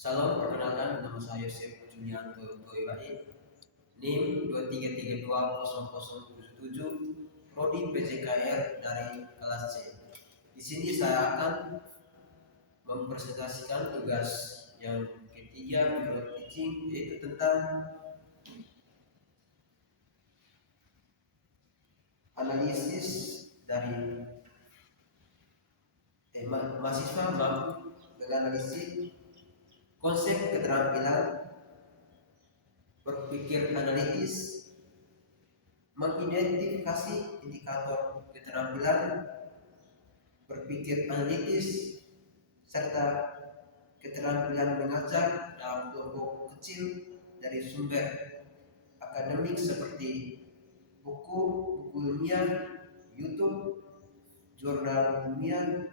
Salam, perkenalkan nama saya Yosef Julianto Toibai, NIM 23320077, Prodi PJKR dari kelas C. Di sini saya akan mempresentasikan tugas yang ketiga micro teaching, yaitu tentang analisis dari mahasiswa mampu menganalisis konsep keterampilan berpikir analitis, mengidentifikasi indikator keterampilan berpikir analitis, serta keterampilan mengajar dalam kelompok kecil dari sumber akademik seperti buku ilmiah, YouTube, jurnal ilmiah,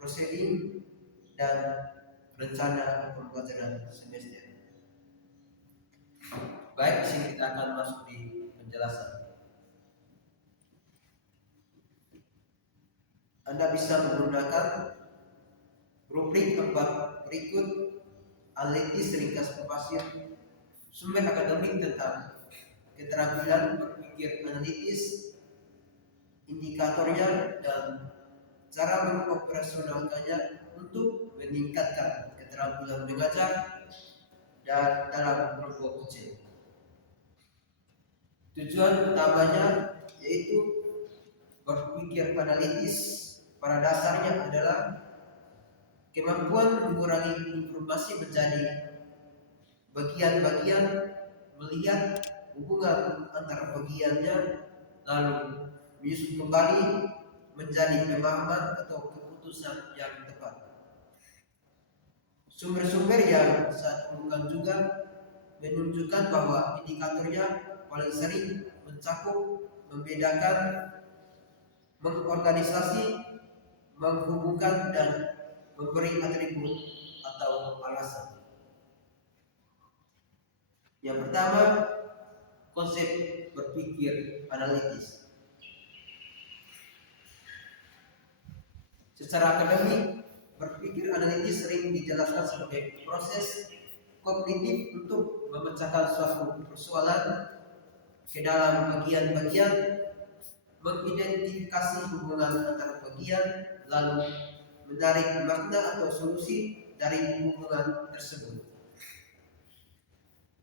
proceeding, dan rencana pembelajaran semester. Baik, di sini kita akan masuk di penjelasan. Anda bisa menggunakan rubrik 4 berikut: analitis ringkas berbasis sumber akademik tentang keterampilan berpikir analitis, indikatornya, dan cara mengoperasionalkannya untuk meningkatkan keterampilan mengajar dan dalam kelompok kecil. Tujuan utamanya yaitu berpikir analitis pada dasarnya adalah kemampuan mengurangi informasi menjadi bagian-bagian, melihat hubungan antar bagiannya, lalu menyusun kembali menjadi pemahaman atau keputusan yang tepat. Sumber-sumber yang saya temukan juga menunjukkan bahwa indikatornya paling sering mencakup membedakan, mengorganisasi, menghubungkan, dan memberi atribut atau alasan. Yang pertama, konsep berpikir analitis. Secara akademik, berpikir analitis sering dijelaskan sebagai proses kognitif untuk memecahkan suatu persoalan ke dalam bagian-bagian, mengidentifikasi hubungan antar bagian, lalu menarik makna atau solusi dari hubungan tersebut.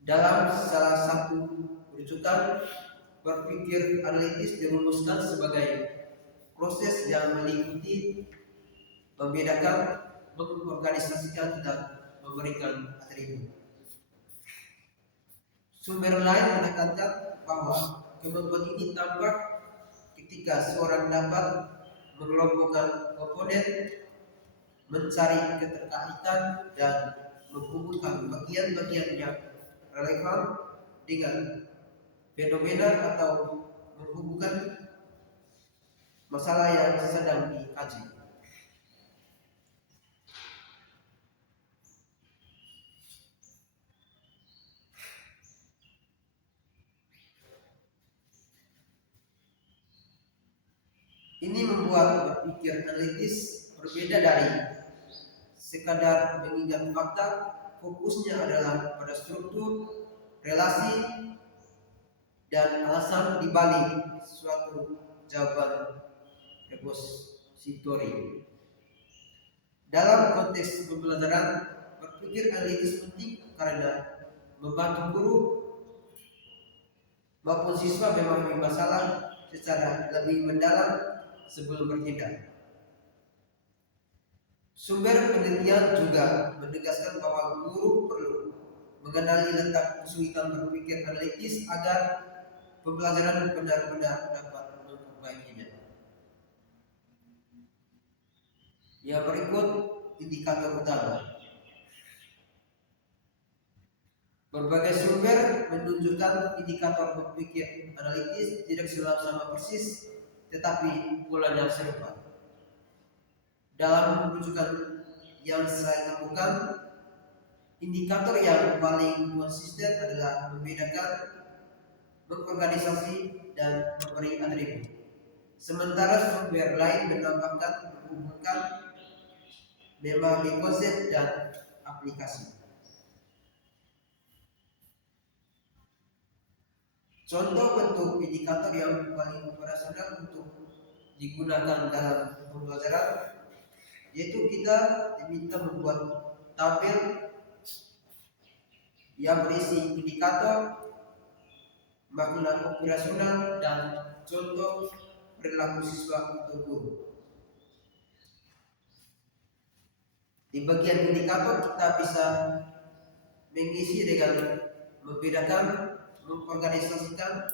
Dalam salah satu rujukan, berpikir analitis dirumuskan sebagai proses yang meliputi membedakan, mengorganisasikan, dan memberikan atribut. Sumber lain menekankan bahwa kemampuan ini tampak ketika seorang dapat mengelompokkan komponen, mencari keterkaitan, dan menghubungkan bagian-bagian yang relevan dengan fenomena atau menghubungkan masalah yang sedang dikaji. Ini membuat berpikir analitis berbeda dari sekadar mengingat fakta. Fokusnya adalah pada struktur, relasi, dan alasan di balik suatu jawaban repositori. Dalam konteks pembelajaran, berpikir analitis penting karena membantu guru maupun siswa memahami masalah secara lebih mendalam sebelum bertindak. Sumber penelitian juga menegaskan bahwa guru perlu mengenali letak kesulitan berpikir analitis agar pembelajaran benar-benar dapat memperbaikinya. Yang berikut indikator utama. Berbagai sumber menunjukkan indikator berpikir analitis tidak selalu sama persis, tetapi polanya serupa. Dalam rujukan yang saya temukan, indikator yang paling konsisten adalah membedakan, mengorganisasi, dan memberi atribut. Sementara sumber lain menambahkan, menghubungkan, memahami konsep dan aplikasi. Contoh bentuk indikator yang paling operasional untuk digunakan dalam pembelajaran yaitu kita diminta membuat tabel yang berisi indikator, makna operasional, dan contoh perilaku siswa atau guru. Di bagian indikator kita bisa mengisi dengan membedakan, mengorganisasikan,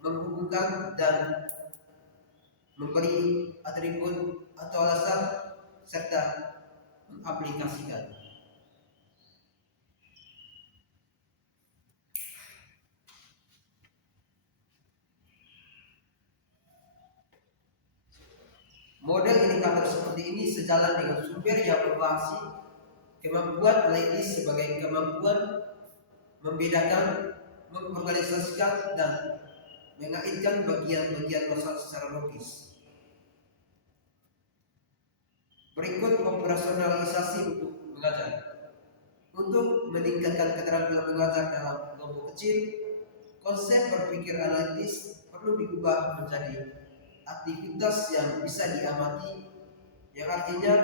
menghubungkan, dan memberi atribut atau alasan serta mengaplikasikan. Model indikator seperti ini sejalan dengan sumber yang membahas kemampuan analitis sebagai kemampuan membedakan, mengorganisasikan, dan mengaitkan bagian-bagian masalah secara logis. Berikut operasionalisasi untuk mengajar. Untuk meningkatkan keterampilan mengajar dalam kelompok kecil, konsep berpikir analitis perlu diubah menjadi aktivitas yang bisa diamati, yang artinya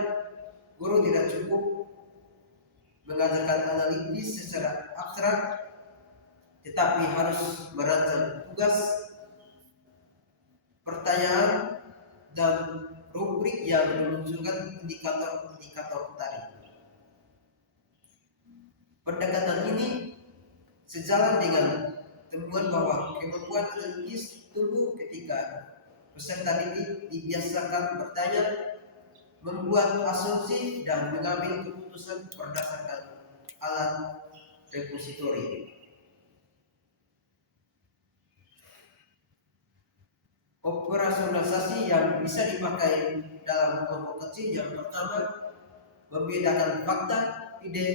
guru tidak cukup mengajarkan analitis secara abstrak, tetapi harus merancang tugas, pertanyaan, dan rubrik yang memunculkan indikator-indikator tadi. Pendekatan ini sejalan dengan temuan bahwa kemampuan analitis tumbuh ketika peserta didik dibiasakan bertanya, membuat asumsi, dan mengambil keputusan berdasarkan alat repositori. Operasionalisasi yang bisa dipakai dalam kelompok kecil yang pertama, membedakan fakta, ide,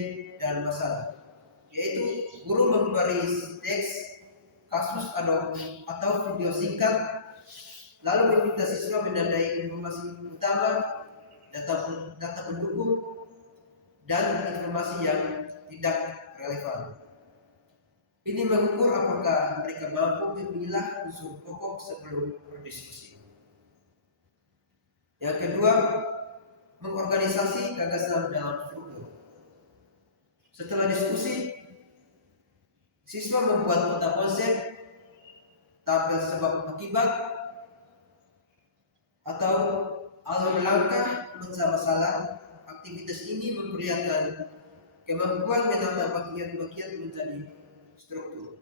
dan masalah, yaitu guru memberi teks, kasus atau video singkat, lalu meminta siswa menandai informasi utama, data pendukung, dan informasi yang tidak relevan. Ini mengukur apakah mereka mampu memilah unsur pokok sebelum berdiskusi. Yang kedua, mengorganisasi gagasan dalam struktur. Setelah diskusi, siswa membuat peta konsep, tabel sebab akibat, atau alur langkah memecah masalah. Aktivitas ini memperlihatkan kemampuan menata bagian-bagian menjadi struktur.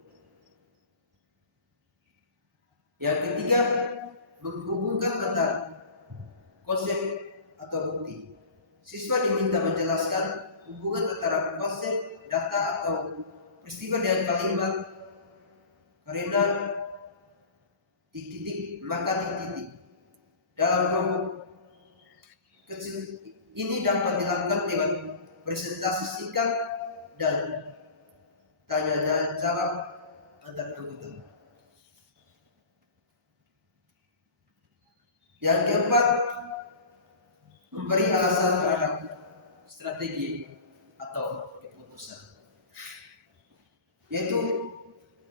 Yang ketiga, menghubungkan antar konsep atau bukti. Siswa diminta menjelaskan hubungan antara konsep, data, atau peristiwa dengan kalimat karena titik maka titik. Dalam kelompok kecil ini dapat dilakukan dengan presentasi singkat dan tanya jawab antar anggota. Yang keempat, memberi alasan terhadap strategi atau keputusan, yaitu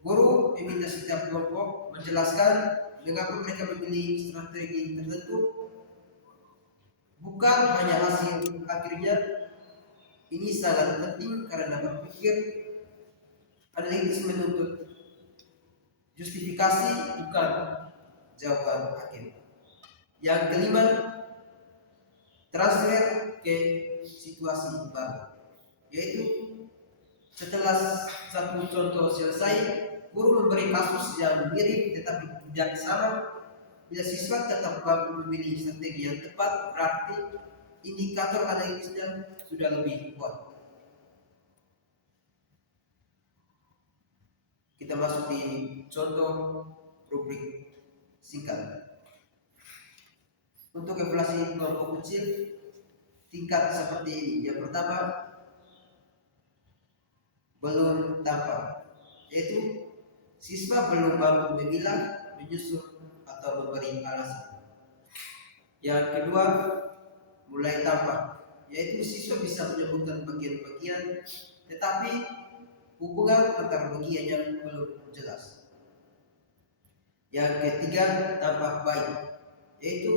guru meminta setiap kelompok menjelaskan mengapa mereka memilih strategi tertentu, bukan hanya hasil akhirnya. Ini sangat penting karena berpikir analitis menuntut justifikasi, bukan jawaban akhir. Yang kelima, transfer ke situasi baru, yaitu setelah satu contoh selesai, guru memberi kasus yang mirip tetapi tidak sama. Bila siswa tetap mampu memilih strategi yang tepat, berarti indikator analisisnya sudah lebih kuat. Kita masuk di contoh rubrik singkat. Untuk evaluasi kelompok kecil tingkat seperti ini. Yang pertama, belum tampak, yaitu siswa belum mampu memilah, menyusun, atau memberi alasan. Yang kedua, mulai tampak, yaitu siswa bisa menyebutkan bagian-bagian, tetapi hubungan antar bagiannya belum jelas. Yang ketiga, tampak baik, yaitu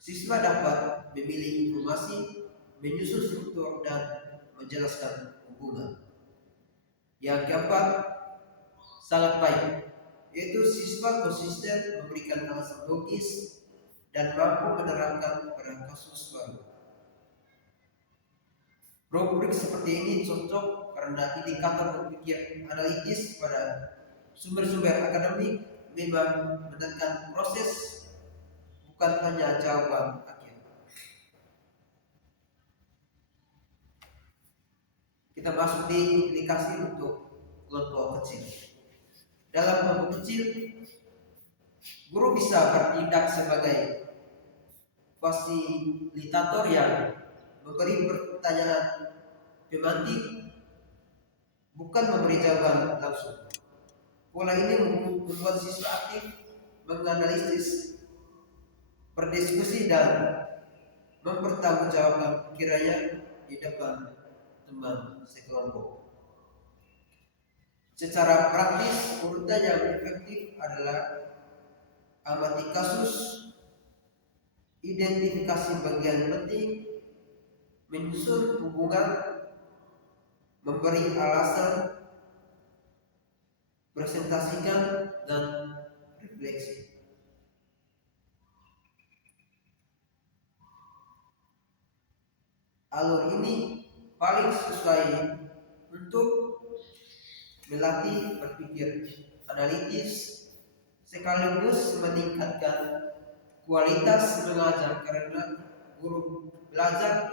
siswa dapat memilih informasi, menyusun struktur, dan menjelaskan hubungan. Yang keempat, sangat baik, yaitu siswa konsisten memberikan alasan logis dan mampu menerangkan pada kasus baru. Rubrik seperti ini cocok karena indikator berpikir analitis pada sumber-sumber akademik memang menekan proses, bukan hanya jawaban akhir. Kita masuk di indikasi untuk kelompok kecil. Dalam kelompok kecil, guru bisa bertindak sebagai fasilitator yang memberi pertanyaan pemantik, bukan memberi jawaban langsung. Pola ini membuat siswa aktif menganalisis, berdiskusi, dan mempertanggungjawabkan pikirannya di depan teman sekelompok. Secara praktis, urutan yang efektif adalah amati kasus, identifikasi bagian penting, menyusun hubungan, memberi alasan, presentasikan, dan refleksi. Alur ini paling sesuai untuk melatih berpikir analitis sekaligus meningkatkan kualitas mengajar karena guru belajar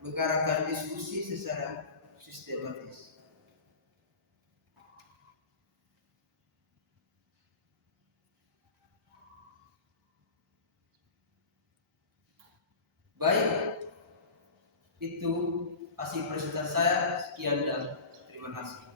mengarahkan diskusi secara sistematis. Baik, itu hasil presentasi saya. Sekian dan terima kasih.